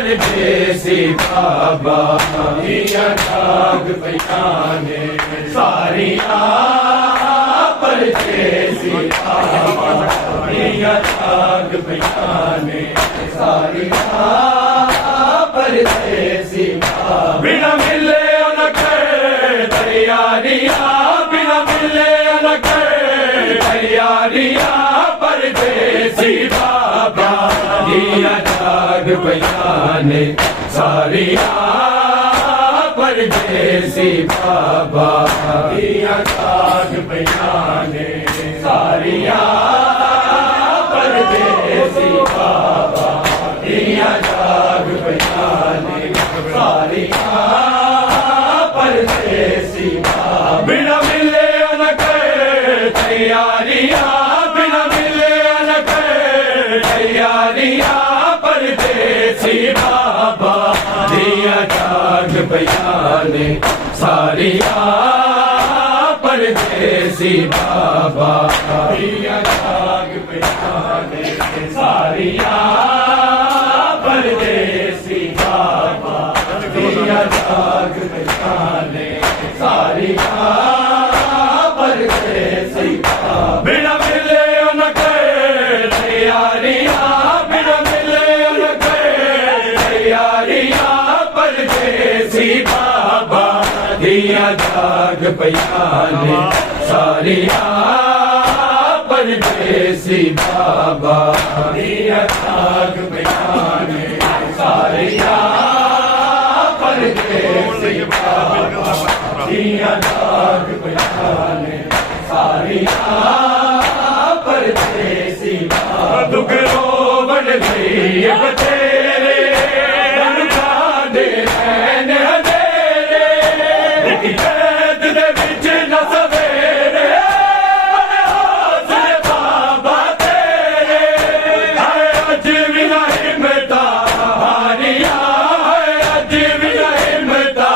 परदेसी बाबा दिया जाग पहचाने सारिया परदेसी बाबा दिया जाग पहचाने सारिया परदेसी बाबा बिना मिले न कर तैयारियां बिना मिले न कर तैयारियां परदेसी बाबा दिया जाग पहचाने सारिया परदेसी बाबा दिया जाग पहचाने सारिया परदेसी बाबा दिया जाग पहचाने सारिया परदेसी बाबा बिना मिले न कर तैयारियां बिना मिले न कर तैयारियां परदेसी बाबा दिया जाग पहचाने सारिया परदेसी बाबा दिया जाग पहचाने सारिया परदेसी बाबा दिया जाग पहचाने सारिया परदेसी बाबा बिना मिले न कर तैयारियां बिना मिले न कर तैयारियां परदेसी बाबा दिया जाग पहचाने सारिया परदेसी बाबा दिया जाग पहचाने सारिया परदेसी बाबा दिया जाग पहचाने सारिया परदेसी बाबा दुख रो बढ़ गई बतेरे दे रहने अंधेरे कैद दे विच न सवेरे बड़े हौसले बाबा तेरे है अज भी ना हिम्मता हारिया है अज भी ना हिम्मता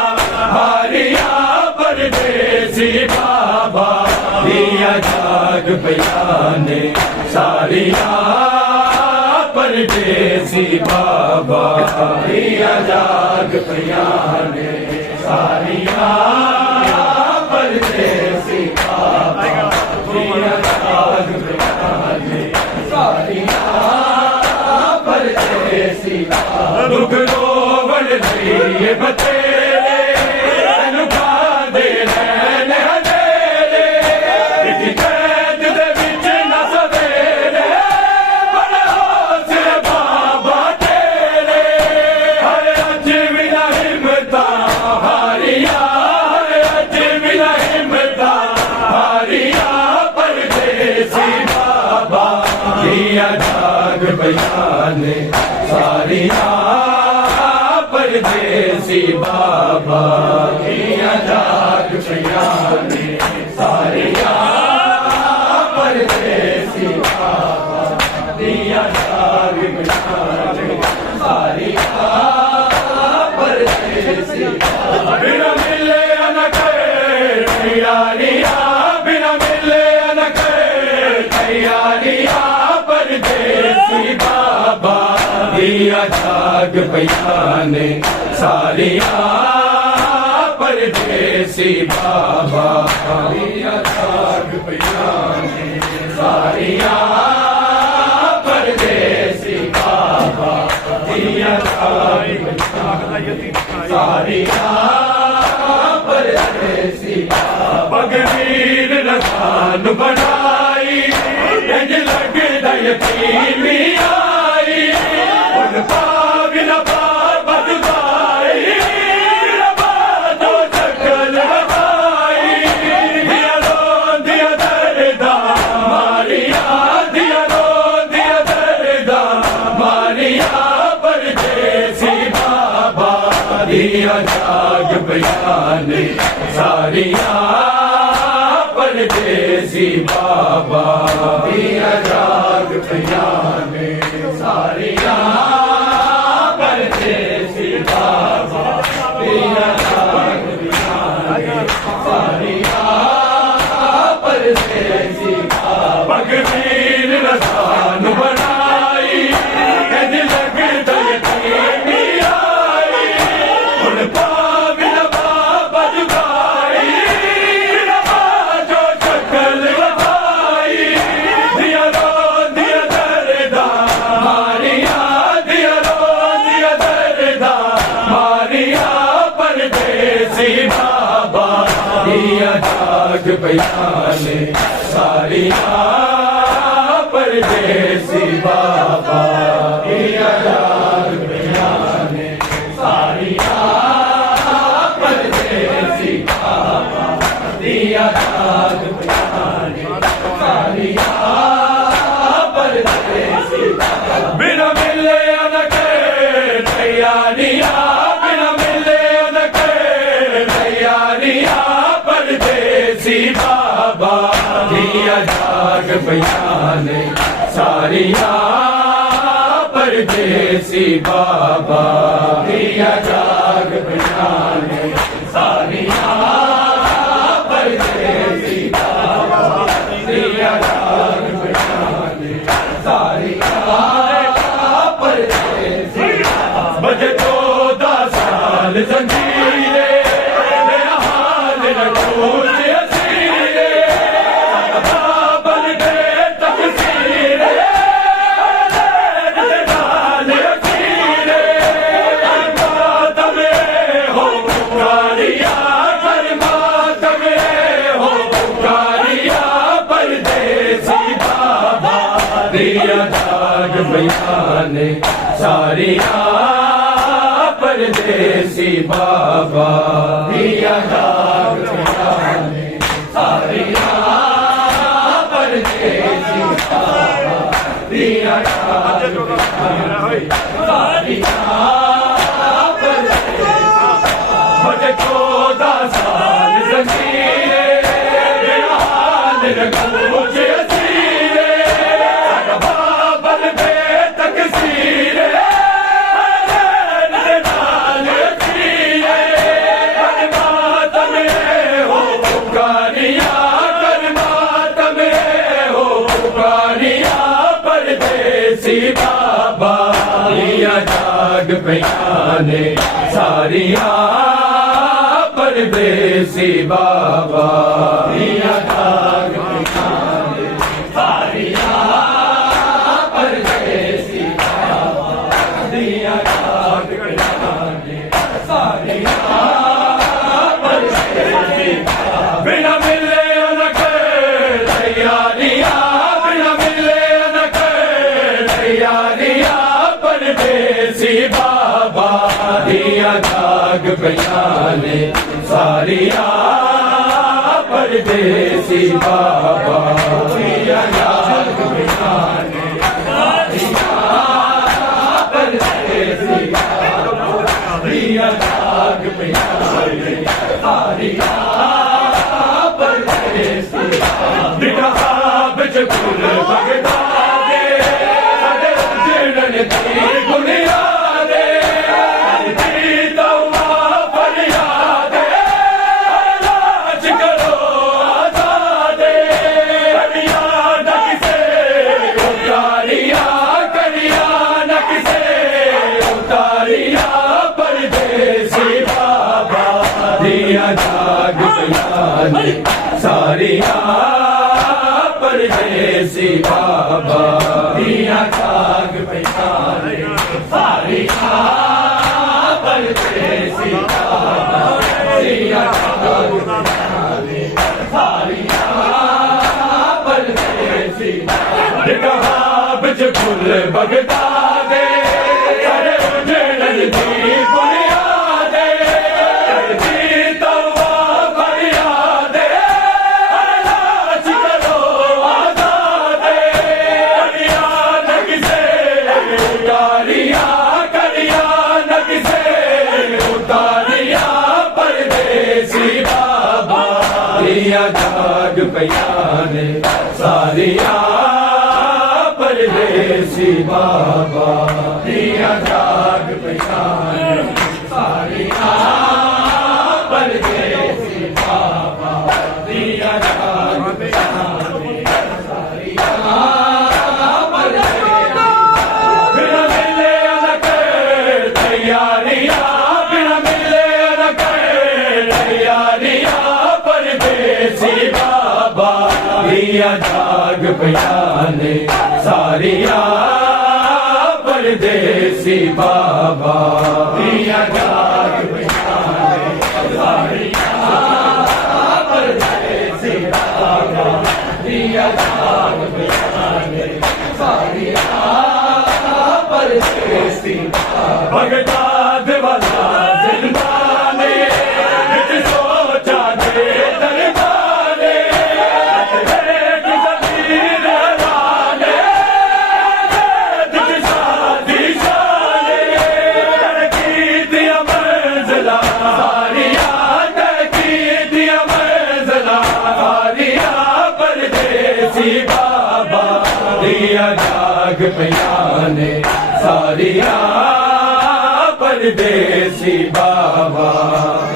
हारिया परदेसी बाबा दिया जाग पहचाने सारिया परदेसी बाबा दिया जाग पहचाने सारिया परदेसी बाबा दिया जाग पहचाने सारिया परदेसी बाबा दुख रो बढ़ गई बतेरे अनुपा दे रहने अंधेरे कैद दे विच न सवेरे बड़े हौसले बाबा तेरे हर अज भी ना हिम्मता हारिया हर अज भी ना हिम्मता हारिया परदेसी बाबा दिया जाग पहचाने सारिया परदेसी बाबा दिया जाग पहचाने सारिया परदेसी बाबा दिया जाग पहचाने सारिया परदेसी बाबा बिना मिले न कर तैयारियां बिना मिले न कर तैयारियां परदेसी बाबा दिया जाग पहचाने सारिया परदेसी बाबा दिया जाग पहचाने सारिया परदेसी बाबा दिया जाग पहचाने सारिया परदेसी बाबा पगवीर रसान बनाई इंज लगदा यतीमी आई उन पाग न पार बदलाई रबादो चकल लगाई दिया रो दिया दर्दा मारिया दिया रो दिया दर्दा मारिया परदेसी बाबा दिया जाग पहचाने सारिया परदेसी बाबा दिया जाग पहचाने सारिया परदेसी बाबा दिया जाग पहचाने सारिया परदेसी बाबा भगवीर रसान बनाई इंज लगदा यतीमी दिया जाग बयाने सारिया परदेसी बाबा दिया जाग बयाने सारिया परदेसी बाबा दिया जाग बयाने सारिया परदेसी बिना मिले न करे तैयारियां बिना मिले न करे तैयारियां परदेसी बाबा दिया जाग बयाने सारिया परदेसी बाबा दिया जाग बयाने सारिया परदेसी बाबा दिया जाग बयाने सारिया परदेसी बजे 14 साल जंजीरे मेरा हाल न टूट असीरे बन गए तकसीरे नाल असीरे मातम हो पुकारिया कर मातम हो पुकारिया परदेसी बाबा दिया जाग बयाने सारिया परदेसी बाबा दिया जाग बयाने सारिया परदेसी बाबा दिया जाग बयाने सारिया परदेसी मुझे 14 साल जंजीरे मेरा हाल न कुछ असीरे बन गए तकसीरे नाल असीरे कर मातम हो पुकारिया कर मातम हो पुकारिया परदेसी बाबा दिया जाग बयाने सारिया परदेसी बाबा दिया जाग बयाने सारिया परदेसी बाबा दिया जाग बयाने सारिया परदेसी बिना मिले न करे तैयारियां बिना मिले न करे तैयारियां परदेसी बाबा दिया जाग बयाने सारिया परदेसी बाबा दिया जाग बयाने सारिया परदेसी बाबा दिया जाग बयाने सारिया परदेसी दिखा बिच गुल भगता दे सदे जिड़न दी गुनिया दे दी तौबा फरियाद लाज करो आजादे करिया न किसे उतारिया करिया न किसे उतारिया परदेसी बाबा दिया जाग बयाने सारिया परदेसी बाबा दिया जाग बयाने सारिया परदेसी बाबा दिया जाग बयाने सारिया परदेसी कहा बिच फुल बगदा दे सारे उजड़न दी बुनियाद दी तौबा फरियाद लाज करो आजाद करिया न किसे उतारिया करिया न किसे उतारिया परदेसी बाबा दिया जाग बयाने सारिया परदेसी बाबा दिया जाग बयाने सारिया परदेसी बाबा दिया जाग बयाने सारिया परदेसी बिना मिले न करे तैयारियां बिना मिले न करे तैयारियां परदेसी बाबा दिया जाग बयाने सारिया परदेसी बाबा दिया जाग बयाने सारिया जाग बयाने सारिया परदेसी बगदाद वाला जिंदाने विच सोचा दे दरबारे एक ज़मीर लाने विच शादी शाने तरक्की दिया मंज़िला सारिया तरक्की दिया मंज़िला सारिया परदेसी बाबा दिया जाग बयाने सारिया परदेसी बाबा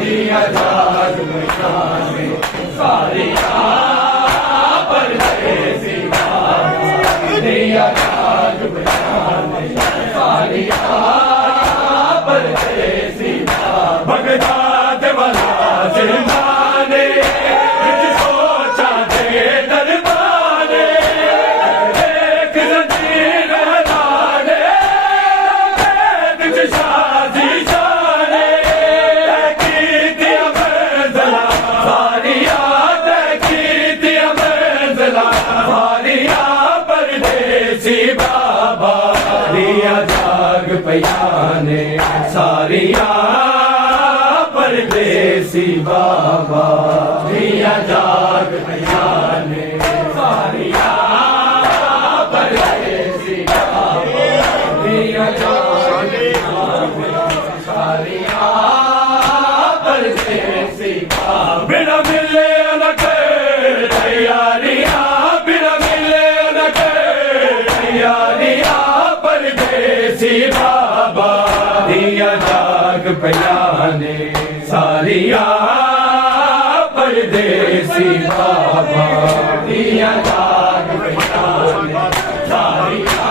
दिया जाग बयाने सारिया परदेसी बाबा दिया जाग बयाने सारिया परदेसी बाबा बगदाद वाला जिंदाने विच सोचा दे दरबारे एक ज़मीर लाने विच शादी शाने तहकीद मंज़िला सारिया तहकीद मंज़िला सारिया परदेसी बाबा दिया जाग बयाने सारिया परदेसी बाबा दिया जाग बयाने सारिया परदेसी बाबा दिया जाग बयाने सारिया परदेसी बाबा बिना मिले न कर तैयारियां बिना मिले न कर तैयारियां परदेसी बाबा दिया जाग बयाने सारिया परदेसी बाबा दिया जाग बयाने सारिया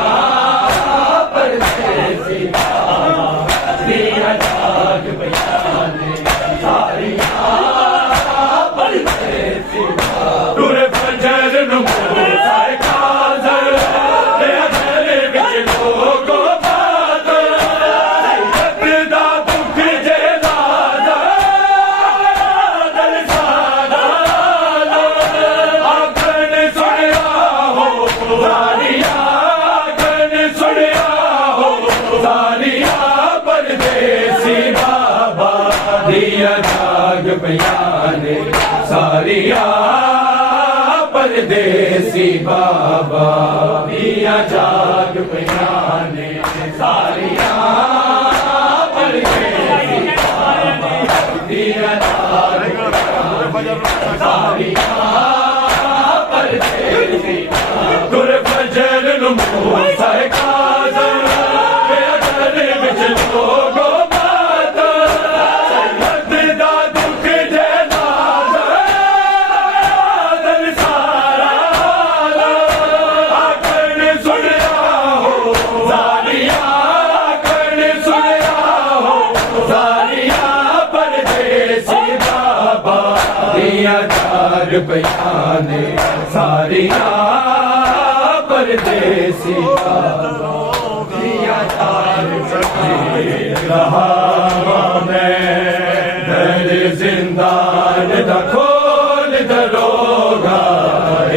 परदेसी बाबा दिया जाग बयाने सारिया परदेसी बाबा तुर फजर नमो सारे काजल ते अजर विच लोगो बादल सैयद दा दुख जे लादा दल सादा आखन सुनिया हो सारिया आखन सुनिया हो सारिया परदेसी बाबा दिया जाग बयाने सारिया परदेसी बाबा दिया जाग बयाने सारिया परदेसी बाबा दिया जाग बयाने सारिया परदेसी तुर फजर नमो सारे काजल ते अजर विच लोगो बादल सैयद दा दुख जे लादा दल सारा आखन सुनिया हो सारिया आखन सुनिया हो सारिया परदेसी बाबा दिया जाग बयाने सारिया परदेसी बाबा दिया जाग बयाने रहा मैं दर जिंदान दा खोल दरोगा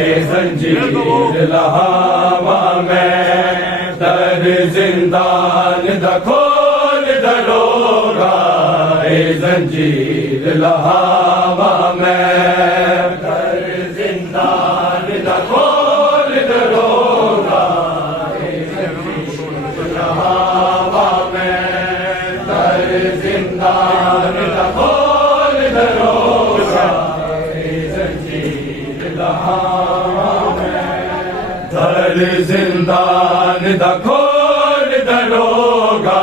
ए जंजीर लहावा मैं दर जिंदान दा खोल दरोगा ए जंजीर लहावा मैं दर जिंदान दा खोल दरोगा ए जंजीर लहावा मैं दर जिंदान दा खोल दरोगा ए जंजीर लहावा मैं दर जिंदान दा खोल दरोगा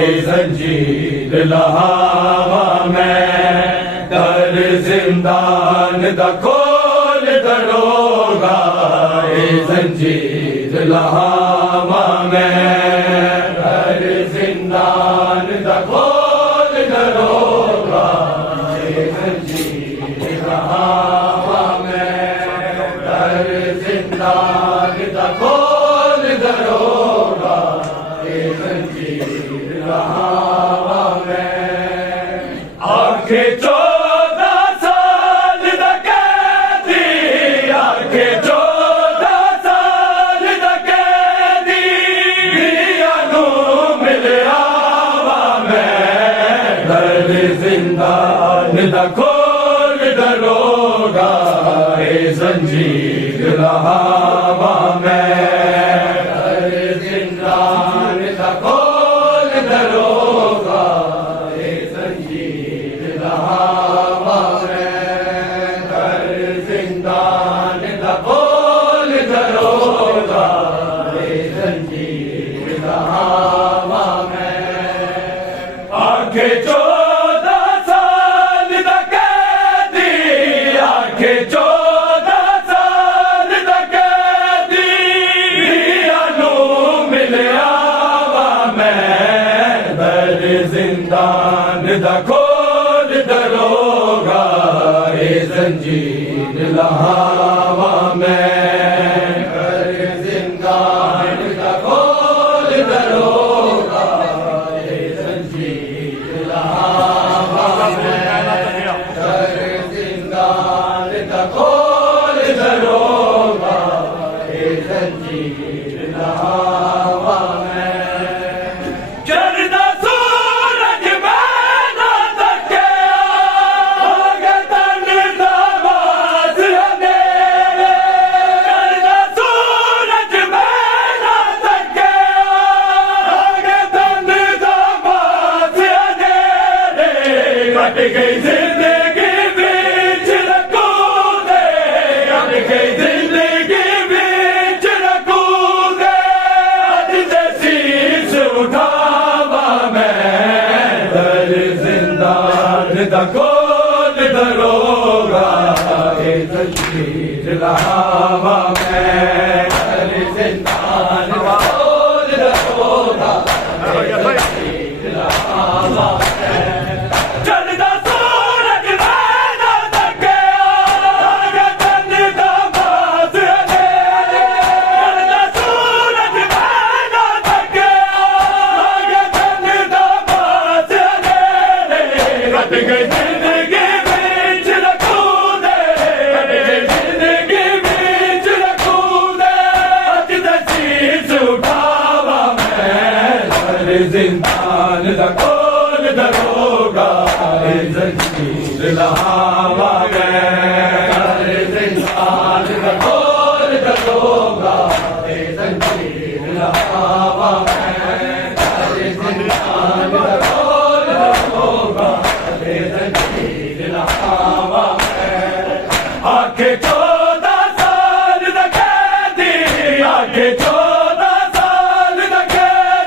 ए जंजीर लहावा मैं दर जिंदान दा खोल दरोगा ए जंजीर लहावा मैं दर जिंदान दा खोल दरोगा ए जंजीर लहावा मैं दर जिंदान दा खोल दरोगा ए जंजीर लहावा मैं आखे 14 साल दा कैदी आखे 14 दरोगा जंजीर हवा में हर जिंदान का खोल दरोगा जंजीर हवा में हर जिंदान का खोल दरोगा जंजीर हवा में आगे 14 साल तक दी आगे 14 साल तक दी अनु मिलिया वा मैं दर जिंदान दा खोल दरोगा जंजीर लहावा में हर जिंदान दा खोल दरोगा जंजीर लहावा में हर जिंदान दा खोल दरोगा जंजीर लहावा में चढ़दा सूरज मैना तके आगे तन दा बाज अंधेरे चढ़दा सूरज मैना तके आगे तन दा बाज अंधेरे कट गई जिंदगी बीच रकूदे कट गई जिंदगी बीच रकूदे अज ते शीश उठावा मैं दर जिंदान दा खोल दरोगा जंजीर लहावा मैं दर जिंदान दा खोल दरोगा जंजीर लहावा में चढ़दा सूरज मैना तके आगे तन दा बाज अंधेरे चढ़दा सूरज मैना तके आगे तन दा बाज अंधेरे कट गई जिंदगी बीच रकूदे कट गई जिंदगी बीच रकूदे अज ते शीश उठावा मैं हर जिंदान दा खोल दरोगा जंजीर लहावा में हर जिंदान दा खोल दरोगा जंजीर लहावा में हर जिंदान दा खोल दरोगा जंजीर लहावा में आगे 14 साल तक दी आगे 14 साल तक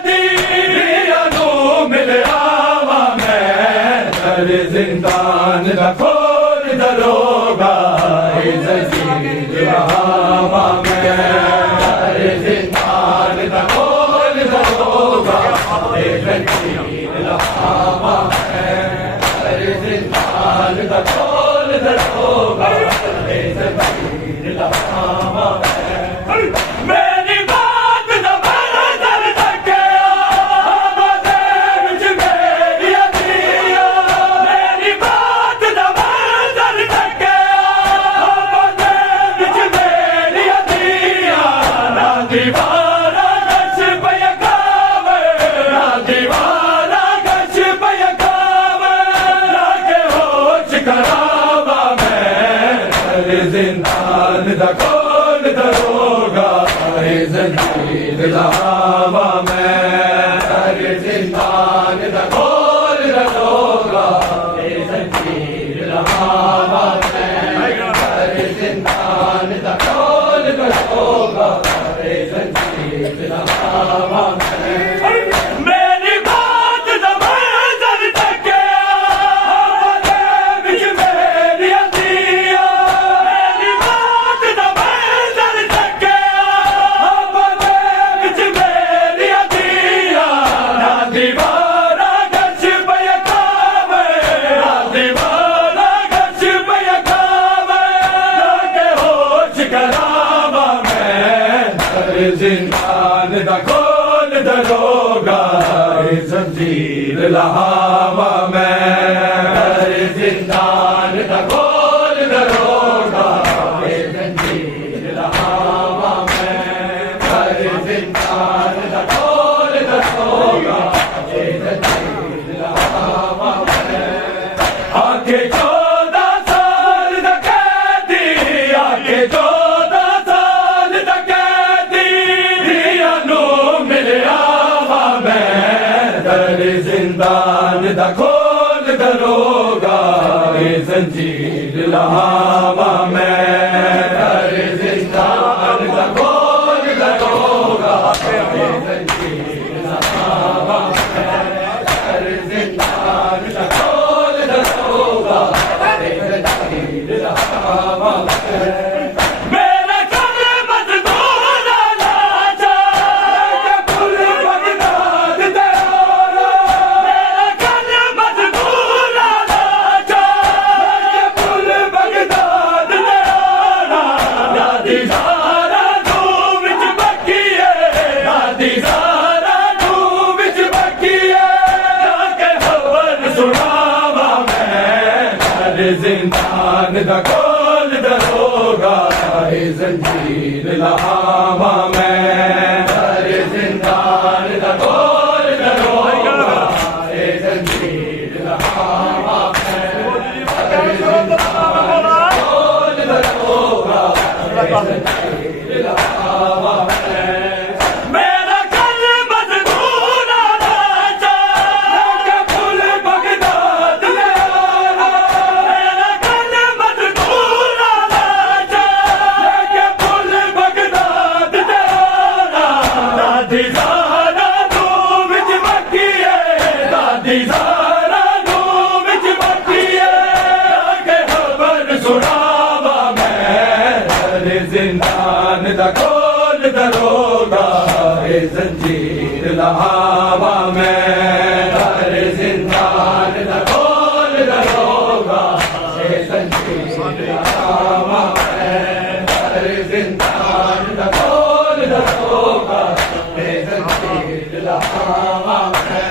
दी अनु मिलिया वा मैं हर जिंदान दा खोल दरोगा जंजीर लहावा में हर जिंदान दा खोल दरोगा जंजीर लहावा में हर जिंदान दा खोल दरोगा जंजीर लहावा में मेरी बात दा मंज़र तके आवाज़े विच मेरी अखियां मेरी बात दा मंज़र तके आवाज़े विच मेरी अखियां ना दीवारा गश पया खावे ना दीवारा गश पया खावे लागे होश करावा मैं हर जिंदान दा खोल दरोगा जंजीर लहावा में हर जिंदान दा खोल दरोगा जंजीर लहावा में हर जिंदान दा खोल दरोगा जंजीर लहावा में मेरी बात दा मंज़र तके आवाज़े विच मेरी अखियां मेरी बात दा मंज़र तके आवाज़े विच मेरी अखियां ना दीवारा गश पया खावे ना दीवारा गश पया खावे लागे होश करावा मैं हर जिंदान दा खोल दरोगा जंजीर लहावा में हर जिंदान दा खोल दरोगा जंजीर लहावा में हर जिंदान दा खोल दरोगा जंजीर लहावा में आगे 14 साल लहावा में कर जिंदान दा खोल दरोगा जंजीर लहावा में कर जिंदान दा खोल दरोगा जंजीर लहावा में जिंदान दा खोल दरोगा जंजीर लहावा में जिंदान दा खोल दरोगा जंजीर लहावा में खोल दरोगा जंजीर लहावा में जिंदान दा खोल दरोगा जंजीर लहावा में जिंदान दा खोल दरोगा जंजीर लहावा में जिंदान दा खोल दरोगा जंजीर लहावा में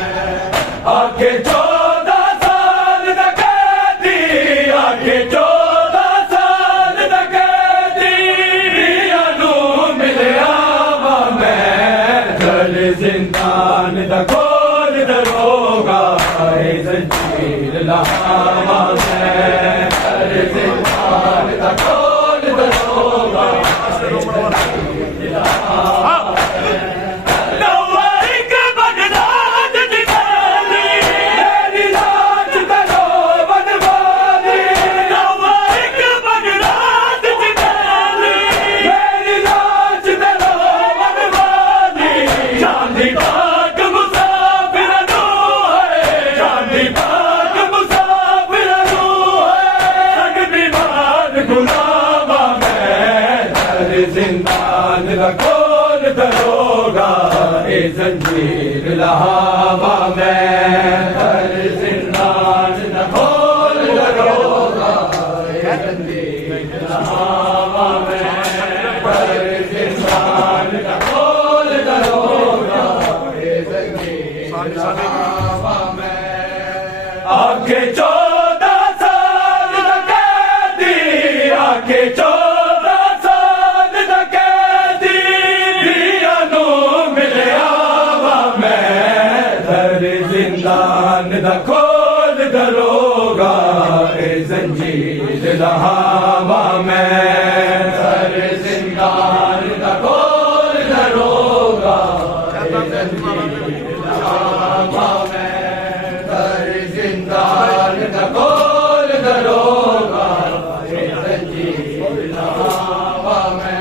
आगे 14 साल दा कैदी आगे 14 साल दा जिंदान दा खोल दरोगा जंजीर लहावा में जिंदान दा खोल दरोगा जंजीर लहावा जिंदान दा खोल दरोगा जंजीर लहावा में जिंदान दा खोल दरोगा जंजीर लहावा में जिंदान दा खोल दरोगा जंजीर लहावा में आगे 14 साल दा कैदी आगे 14 जिंदान दा खोल दरोगा जंजीर लहावा में जिंदान दा खोल दरोगा जंजीर लहावा में जिंदान दा खोल दरोगा जंजीर लहावा में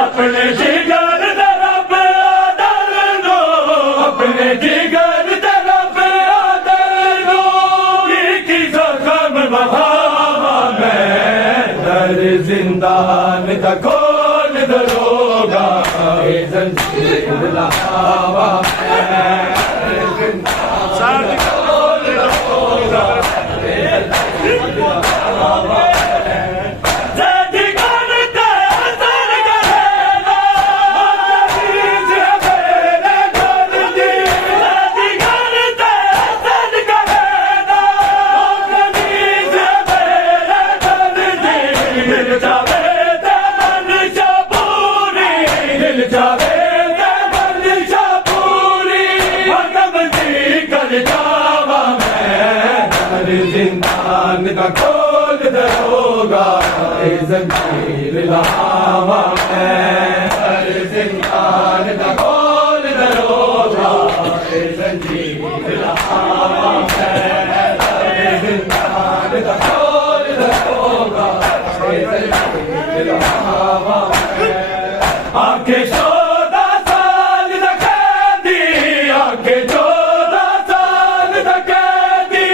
अपने जिगर तरफ आदर दो अपने जिगर तरफ आदर दो की जख्म बहावा में जिंदान दा खोल दरोगा जंजीर लहावा में जिंदान दा खोल दरोगा जंजीर लहावा दिल जावे ते बंदिशा पूरी जिंदान का खोल दरोगा जंजीर लावा मैं जिंदान का खोल दरोगा जंजीर लावा मैं जिंदान का खोल दरोगा जंजीर लावा मैं आंखें 14 साल तक दी आंखें 14 साल तक दी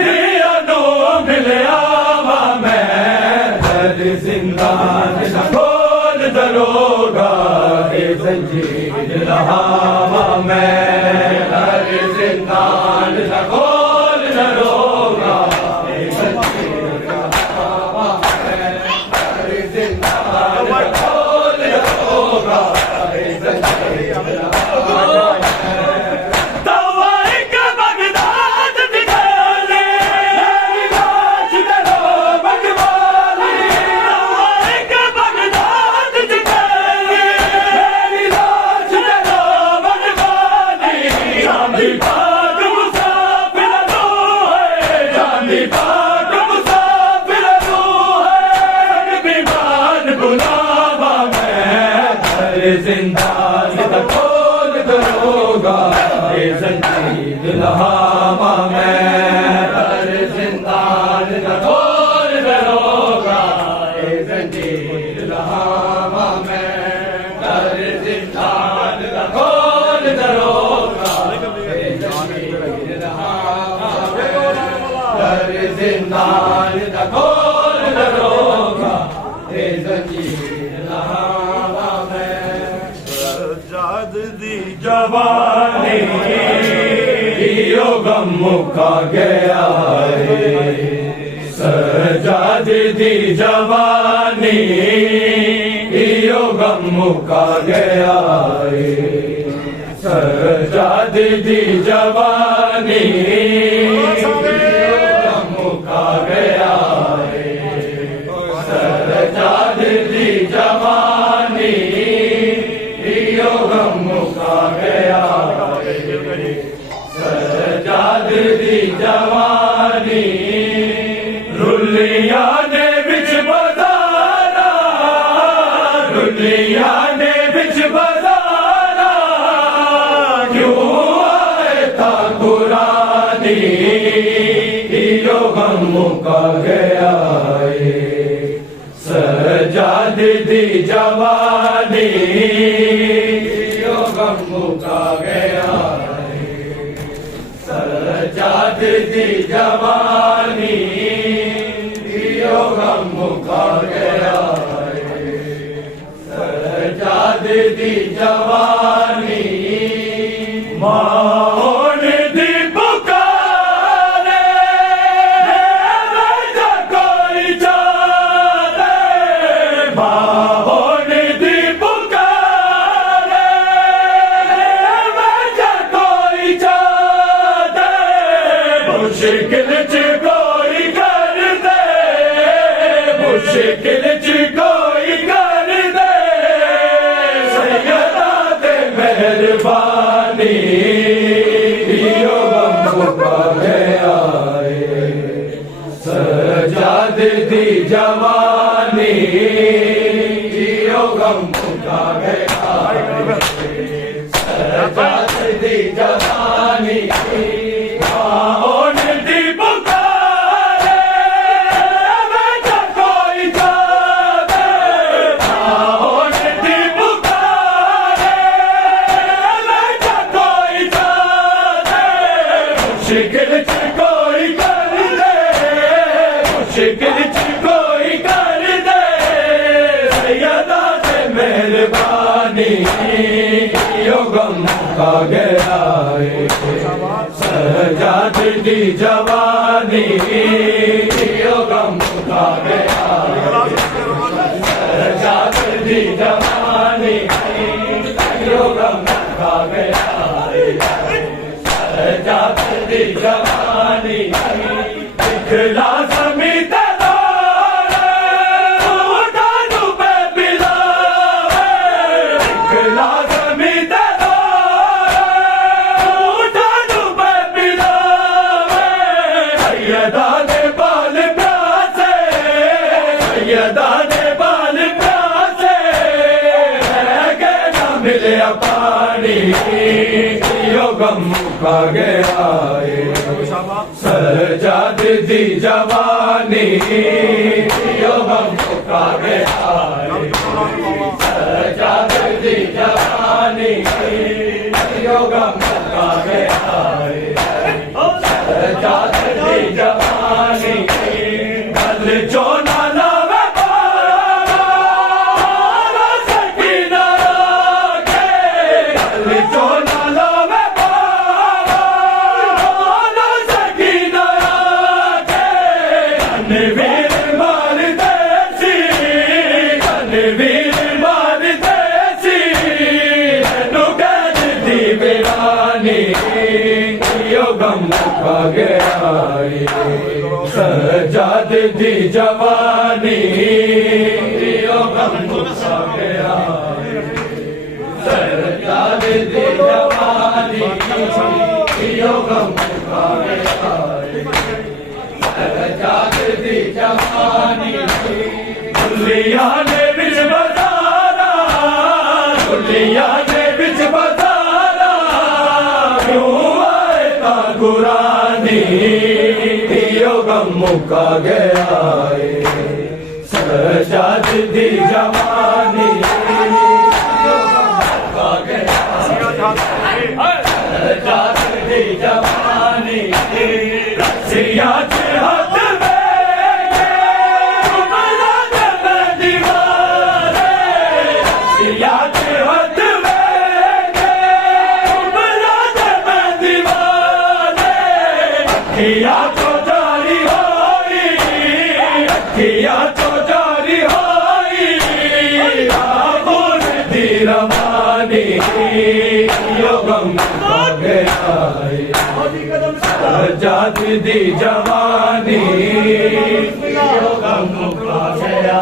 दिया नो मिलया जिंदान का खोल दरोगा जंजीर लहावा मैं हर जिंदान का खोल दरोगा जंजीर लहावा मैं हर जिंदान का खोल दरोगा जंजीर लहावा जिंदान का खोल दरोगा जंजीर लहावा मैं हर जिंदान का खोल दरोगा जंजीर लहावा मैं हर जिंदान का खोल दरोगा जंजीर लहावा हर जिंदान का खोल दरोगा जंजीर लहावा सजाद दी जवानी यो गम मुका गया है सजाद दी जवानी यो गम मुका गया है सजाद दी जवानी गम मुका गया है सजाद दी जवानी गम मुका गया सजाद दी जवानी रुलिया ने बिच बजारा रुलिया ने बिच बजारा क्यों आए था कुरानी यो गम मुका गया सजाद दी जवानी गम मुका गया सजाद दी जवानी गम मुका गया सजाद दी जवानी मौन दी पुकारे कोई जाने मौन दी मुश्किल च कोई कर दे मुश्किल च कोई कर दे सैयदा दे मेहरबानी यो गम मुका गया सजाद दी जवानी यो गम मुका गया सजाद दी जवानी मुश्किल च कोई कर दे मुश्किल च कोई कर दे सैयदा से मेहरबानी यो गम मुका गया सजाद दी जवानी यो गम मुका गया सजाद दी जवानी यो गम मुका गया सजाद दी जवानी दिखला समीत सैयदा ने बाल गम मुका गया सजाद दी जवानी गम मुका गया सजाद दी जवानी गम मुका गया सजाद दी जवानी कल जो गम मुका गया सजाद दी जवानी गम मुका गया सजाद दी जवानी गम मुका गया सजाद दी जवानी दुनिया ने बिच बजारा दुनिया ने बिच बजारा क्यों गुरानी गम मुका गया सजाद दी जवानी मुका गया सजाद दी जवानी रसिया हाथ अखिया तो जारी होई अखिया तो जारी होई आबुल दी रवानी गम मुका गया सजाद दी जवानी गम मुका गया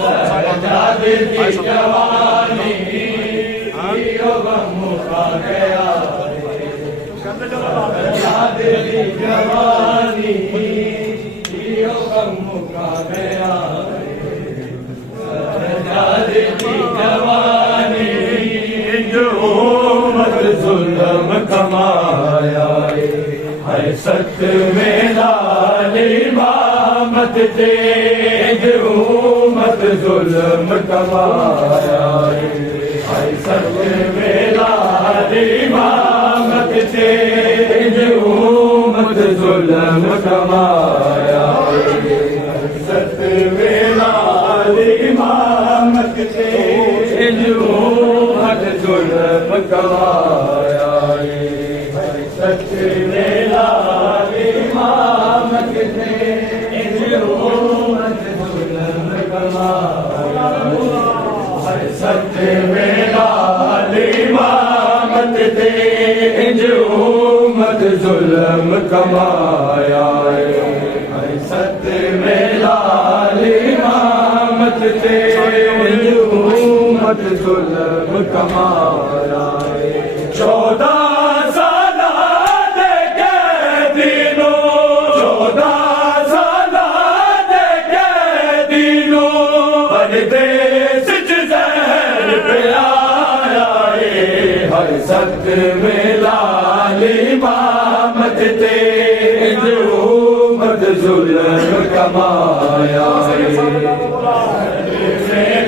सजाद दी जवानी गम मुका गया सजाद दी जवानी गम मुका गया सजाद दी जवानी जो मत जुल्म कमाया है सत में लाल इमामत दे जो मत जुल्म कमाया है सत में लाल इमामत दे मत जुल्म कमाया सत वेला इमामत दे मत जुल्म कमाया सत वेला इमामत दे मत जुल्म कमाया सत वेला इमामत दे मत जुल्म कमाया सत में लाल इमामत दे मत जुल्म कमाया 14 साल दे कैदीनो 14 साल दे कैदीनो परदेस च ज़हर पिलाया हर सत में लाल इमामत दे मत जुल्म कमाया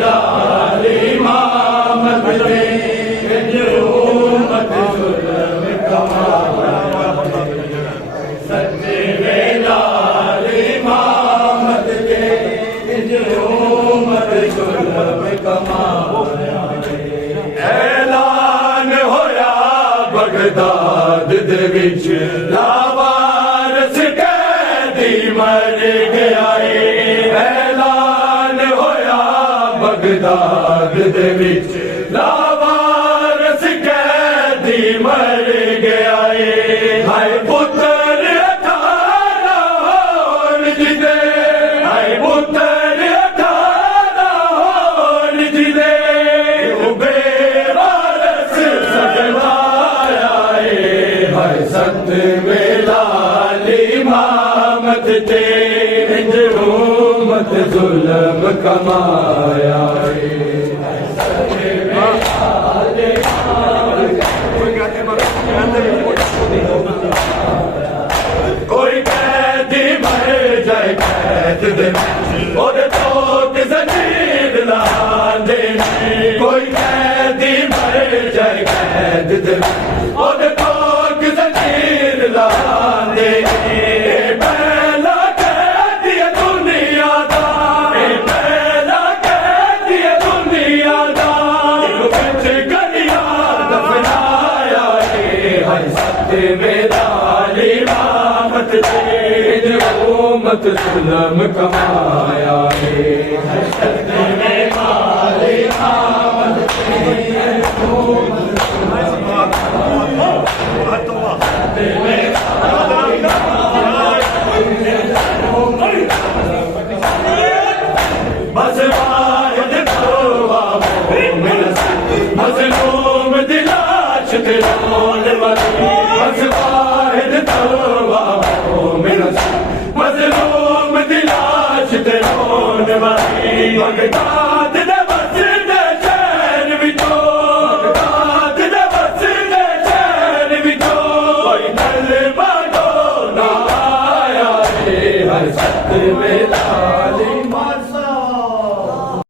लाल इमामत दे मत जुल्म कमाया सत में लाल इमामत दे मत जुल्म कमाया ऐलान होया बगदाद दे विच लावारस कैदी मर गया ऐलान होया बगदाद दे विच लावारस कैदी मर गया हाय पुत्र 18 होन जिदे हाय पुत्र 18 होन जिदे बेवारस सजवाया हाय सत में लाल इमामत दे मत जुल्म कमाया सत में लाल कैद दे ओदे तोक जंजीर लांदे ने कोई कैदी मर जाए कैद दे ओदे तोक जंजीर लांदे ने पहला कैदी दुनिया दा पहला कैदी दुनिया दा विच गलियां दफनाया है सत्य मेरा इमामत से उम्मत जुल्म कमाया है सत्य मेरा इमामत से बस वाहिद तौबा मोमिन मज़लूम दिलाश तिरोल वाली बस वाहिद तौबा मोमिन मज़लूम दिलाश तिरोल वाली बगदाद दे मस्जिद शहर विचों बगदाद दे मस्जिद शहर विचों कोई नलबा ना आया है हर सत्य मेरा